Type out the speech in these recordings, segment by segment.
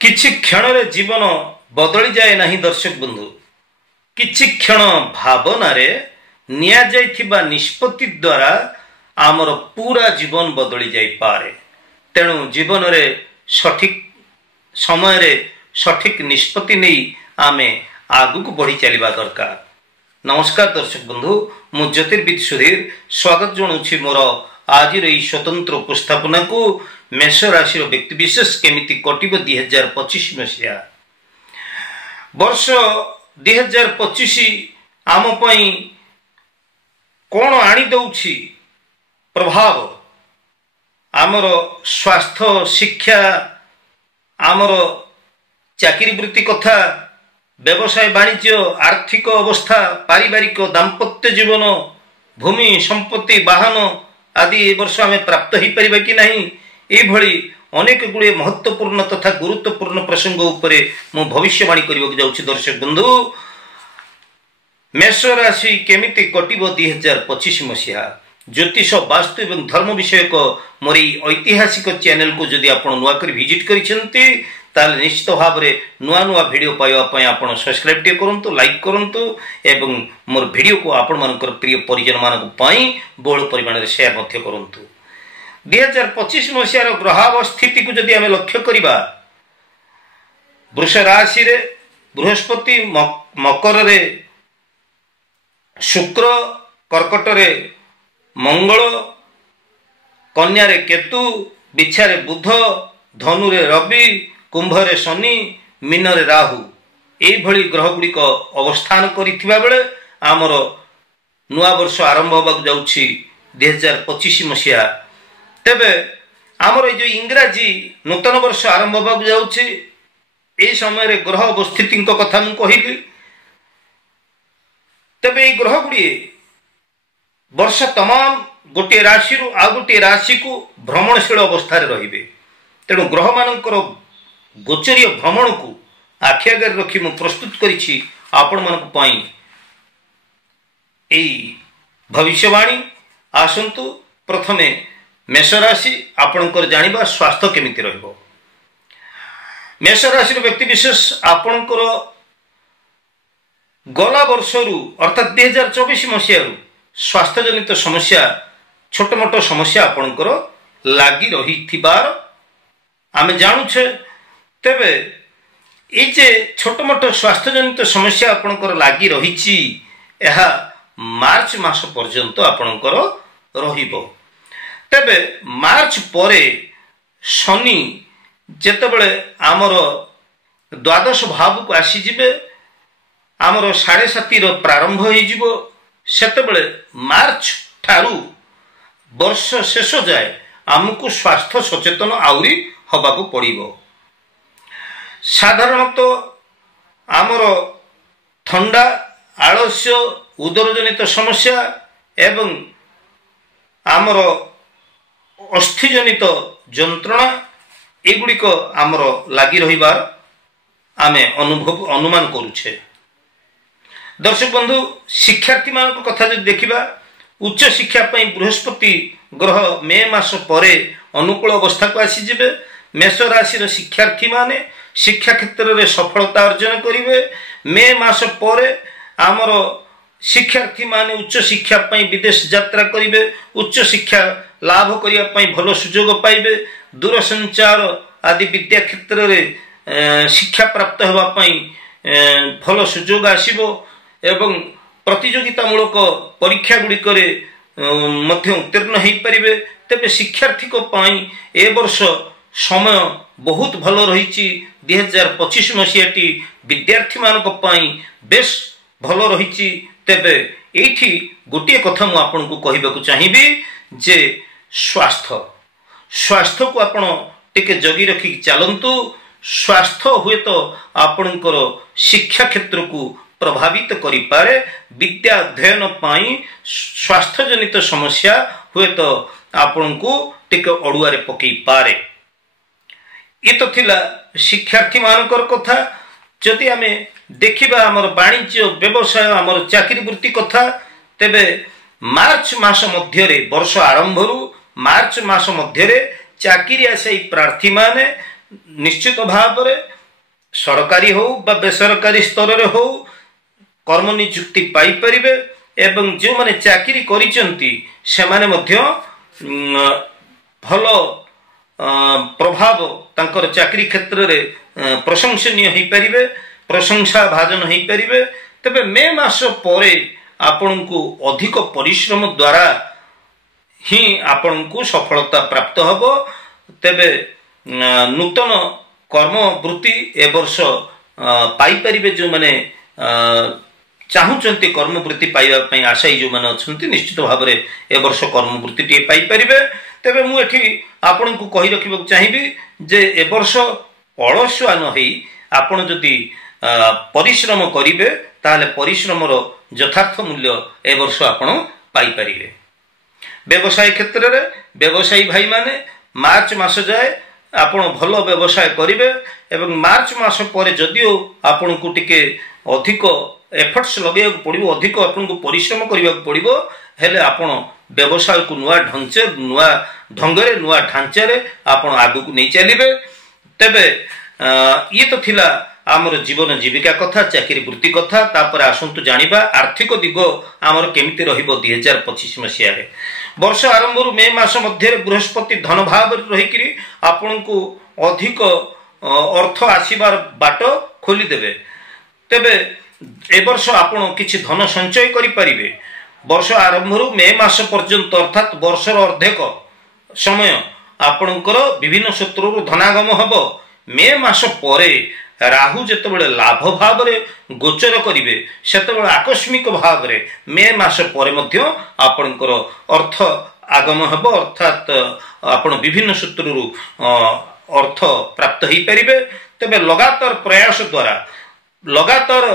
किछि क्षण जीवन बदली जाए नहीं दर्शक बंधु। किछि क्षण भावना रे निया जाइथिबा निष्पत्ति द्वारा आमर पूरा जीवन बदली जाई पारे। तेणु जीवन रे सठिक समय रे सठिक निष्पत्ति नहीं आमे आगु को बढ़ी चलिबा दरकार। नमस्कार दर्शक बंधु, मु ज्योतिर्विद सुधीर स्वागत जनाऊँ मोर आज स्वतंत्र उपस्थापना को मेष राशि व्यक्ति विशेष केमिति कटिब 2025 मसीहा वर्ष 2025 आम पई कौन आनी दउछि प्रभाव। आमर स्वास्थ्य शिक्षा आमर चाकरी वृत्ति कथा व्यवसाय वाणिज्य आर्थिक अवस्था पारिवारिक दाम्पत्य जीवन भूमि संपत्ति वाहन आदि ए वर्ष आम प्राप्त हो पारिबा कि नहीं, एभली अनेक गुड़े महत्वपूर्ण तथा गुरुत्वपूर्ण प्रसंग उपरे मु भविष्यवाणी करने जाऊँगी। दर्शक बंधु, मेष राशि केमिति कटिब 2025 मसीहा ज्योतिष वास्तु एवं धर्म विषयक मोर ऐतिहासिक चैनल को जदि आप नुआकर विजिट करिसेंती ताले निश्चित भाव में नुआ नुआ वीडियो पाइबा आप सब्सक्राइब टे करंतु, लाइक करंतु एवं मोर वीडियो को आपण मानकर प्रिय परिजन मानक बहुल परिमाण में शेयर मध्य करंतु। 2025 मसीहार ग्रहावस्थिति को जदि आम लक्ष्य करिबा, वृष राशि रे बृहस्पति, मकर रे शुक्र, कर्कट रे मंगल, कन्या रे केतु, बिछा रे बुध, धनु रे रवि, कुंभ रे शनि, मीन रे राहु एभली ग्रह गुड़िक अवस्थान करिथिबा बेले आमर नुआ वर्ष आरंभ होबाक जाउछि 2025 मसीहा। तेबे आमर ए जो इंग्राजी नूतन वर्ष आरंभ होबाक जाउछि ए समय रे ग्रह अवस्थिति कथा मु कहिली। तेबे ए ग्रह गुड़ी वर्ष तमाम गोटे राशि रु आ गोटे राशि को भ्रमणशील अवस्था रहिबे। तेणु ग्रह मानकर गोचरीय भ्रमण को आखि आगे रखी मु प्रस्तुत करिछि आपण मानक पई एई भविष्यवाणी। आसंतु प्रथमे मेष राशि आपणकर जानिबा स्वास्थ्य केमिति रहइबो। मेष राशि व्यक्ति विशेष आपणकर गला वर्षरु अर्थात 2024 मसीहा स्वास्थ्य जनित समस्या छोट मोट समस्या आपणकर लागी रहिथिबार आमे जानुछे। तेबे ये जे छोट मोट स्वास्थ्य जनित समस्या आपणकर लागी रहिछि एहा मार्च मास पर्यंत आपणकर रहिबो। तेबे मार्च परे शनि जेतेबेले आमर द्वादश भाव को आसी जिबे, आमर 7.5 रो प्रारंभ होई जिवो, सेतेबेले मार्च ठारू वर्ष शेष जाए आमको स्वास्थ्य सचेतन आउरी हबाकू पड़िबो। साधारणतः आमर थंडा, आलस्य, उदरजनित समस्या एवं आमर अस्थिजनित जंत्रणा एगुड़िक आमर लागी रहिबार आमे अनुमान करुछे। दर्शक बंधु, शिक्षार्थी मान कथा जो देखिबा, उच्च शिक्षा पई बृहस्पति ग्रह मे मास परे अनुकूल अवस्था को आसी जिबे। मेष राशि शिक्षार्थी माने शिक्षा क्षेत्र में सफलता अर्जन करिवे। मे मास परे आमर शिक्षार्थी माने उच्च शिक्षा पई विदेश यात्रा करिवे, उच्च शिक्षा लाभ करिया पई भलो सुजोग पाइबे। दूरसंचार आदि विद्या क्षेत्र में शिक्षा प्राप्त होबा पई भलो सुजोग आसीबो एवं प्रतियोगितामूलक परीक्षा गुड़िक मध्य उत्तीर्ण हो पारे। तेबे शिक्षार्थी को पाई ए वर्ष समय बहुत भलो रही। 2025 मसीहाटी विद्यार्थी मानक पाई बेस भलो रही। तेबे एठी गोटे कथा मु आपन को कहिबाकू चाहिबी जे स्वास्थ्य को आपण टिके जगी रखी चलंतु। स्वास्थ्य हुए तो आपणकर शिक्षा क्षेत्र को प्रभावित करि पारे। विद्या अध्ययन पाई स्वास्थ्य जनित समस्या हुए तो आपण को टिके अड़ुआरे पकई पारे। ये तो थिला शिक्षार्थी मानकर कथा। जदि आमे देखिबा हमर वाणिज्य व्यवसाय हमर चाकरी वृत्ति कथा, तेबे मार्च मास मध्य रे वर्ष आरंभ रु मार्च मास मध्य रे चाकरी आसे प्रार्थी माने निश्चित भाव में सरकारी हो बा बेसरकारी स्तर रे हो कर्म नियुक्ति पाई परिबे एवं जो माने चाकरी करिसंती से माने मध्य भल प्रभाव तांकर चाकरी क्षेत्र रे प्रशंसनीय हो पारिबे प्रशंसा भाजन हो पारिबे। तबे मे मास परे आपण को अधिक परिश्रम द्वारा ही आपण को सफलता प्राप्त हबो। तेबे नूतन कर्म वृत्ति ए वर्ष पाई परिबे जो माने चाहूचंती कर्म वृत्ति पाइबा पई आशायी जो माने अछंती निश्चित भाव में ए वर्ष कर्म वृत्ति टी पाई परिबे। तेबे मु एठी आपण को कहि रखिबो चाहिबी जे ए वर्ष अलसुआ न होई आपण जदि परिश्रम करिवे ताले परिश्रमर यथार्थ मूल्य ए वर्ष आपण पाई परिबे। व्यवसाय क्षेत्र रे व्यवसायी भाई माने मार्च मास जाए आपण भल व्यवसाय करिवे एवं मार्च मास परे जदियो आपण को टिके अधिक एफर्ट्स लगे पड़ो अधिक आपन को परिश्रम करने पड़ो हेले आपण व्यवसाय को नुआ ढंचे नुआ ढंगरे नुआ ढांचे आपण आगु को नहीं चलिए। तेबे ये तो थिला आमर जीवन जीविका कथा चाकरी वृत्ति कथा तापर आसंतु जानिबा आर्थिक दिग आमर केमिति रहिबो 2025 मसिया रे। वर्ष आरंभ मे मास मध्य बृहस्पति धन भाव रही आपण को अधिक अर्थ आसीबार बाट खोली देबे। तेबे ए वर्ष आपण किछि धन संचय करि परिबे। वर्ष आरंभ मे मास पर्यंत अर्थात वर्षर अर्धेक समय आपणकर विभिन्न सूत्रु धनागम हबो। मे मास परे राहु जेतेबेले लाभ भाव रे गोचर करिवे सेतेबेले आकस्मिक भाव रे मे मास परे मध्य आपणकर अर्थ आगम हबो अर्थात आपण विभिन्न सूत्रु अर्थ प्राप्त ही परिबे। तबे लगातार प्रयास द्वारा लगातार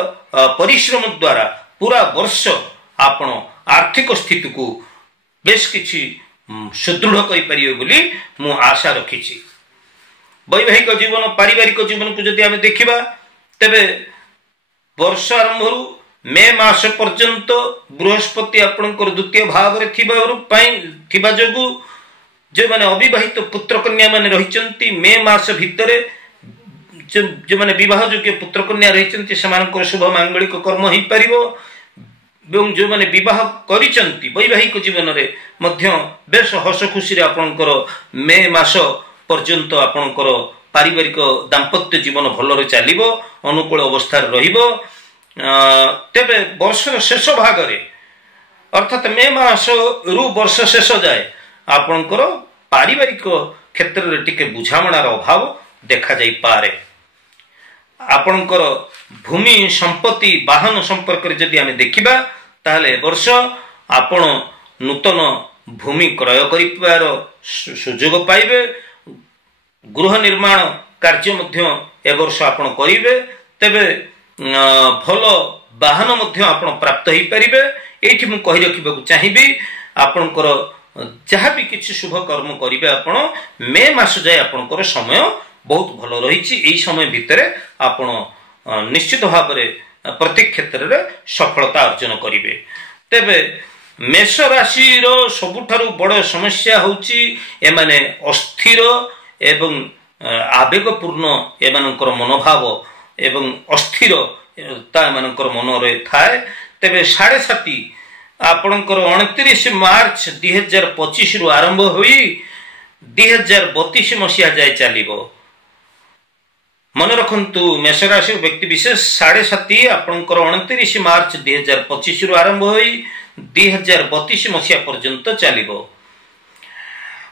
परिश्रम द्वारा पूरा वर्ष आपण आर्थिक स्थिति को बेस किछि सुदृढ़ करि परिबे बोली मु आशा रखिछि। वैवाहिक जीवन पारिवारिक जीवन को जदि आमे देखिबा तेबे वर्ष आरंभ मे मास पर्यंत बृहस्पति आपणकर द्वितीय भाव रे थिबा जोगु जे माने अविवाहित पुत्र कन्या माने रहिचंती मे मास भितरे जो माने विवाह योग्य पुत्र कन्या रहिचंती समानकर शुभ मांगलिक कर्म ही परिबो एवं जो माने विवाह करिचंती वैवाहिक जीवन रे मध्य बेस हस खुशी रे आपणकर मे मास पर्यंत आपणकर पारिवारिक दाम्पत्य जीवन भल रे चलिबो अनुकूल अवस्था रहिबो। तेबे वर्षर शेष भाग रे अर्थात मे मास रु वर्ष शेष जाए आपणकर पारिवारिक क्षेत्र रे टिके बुझामणार अभाव देखा जाई पारे। आपणकर भूमि संपत्ति वाहन संपर्क रे जदि आमे देखिबा ताले वर्ष आपण नूतन भूमि क्रय करिपार सुयोग पाइबे। गृह निर्माण कार्य मध्य ए वर्ष आपण करिवे। तेबे भल वाहन मध्य आपण प्राप्त ही परिबे। एठी मु कहि रखिबाकू चाहिबी आपणकर जहाँ भी किछि शुभ कर्म करिवे आपण मे मास जाय आपणकर समय बहुत भल रही। एई समय भितरे आपण निश्चित भाव में प्रत्येक क्षेत्र में सफलता अर्जन करिवे। तेबे मेष राशि रो सबुठारु बड़ समस्या होउची एमाने अस्थिर एवं आवेगपूर्ण एमानकर मनोभाव एवं अस्थिरता एमानकर मन रे थाए। तेबे 7.5 आपणकर 29 मार्च 2025 रु आरंभ होई 2032 मसिया जाय चलिबो। मन रखंतु मेष राशि व्यक्ति विशेष 7.5 आपणकर 29 मार्च 2025 रु आरंभ होई 2032 मसिया पर्यंत चलिबो।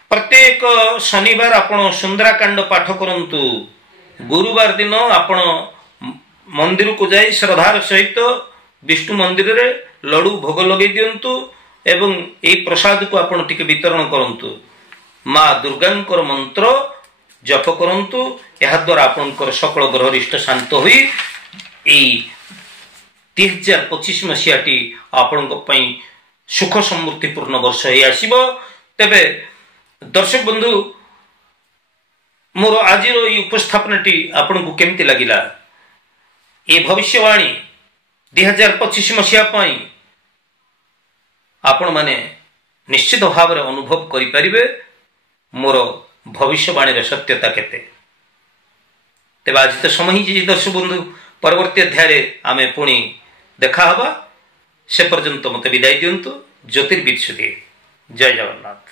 प्रत्येक शनिवार आपण सुंदराकांड पाठ करंतु। गुरुवार दिन आपण मंदिर को जाई श्रद्धार सहित विष्णु मंदिर रे लडू भोग लगे दियंतु एवं ए प्रसाद को आपण टिके वितरण करंतु। मां दुर्गांकर मंत्र जप करंतु। यह द्वारा आपनकर सकल ग्रह रिष्ट शांत होई ए 2025 मसियाटी आपनको पई सुख समृद्धिपूर्ण वर्ष हे आसीबो। तेबे दर्शक बंधु मोर आज उपस्थापनाटी आपको केमती लगिला ये भविष्यवाणी 2025 मसीहा आपण माने निश्चित भाव में अनुभव करें मोर भविष्यवाणी सत्यता केते। तेज आज तो समय ही दर्शक बंधु परवर्ती अध्याय आम पुणी देखा हवा से पर्यंत मत विदाय दिंतु ज्योतिर्विद सुधीर जय जगन्नाथ।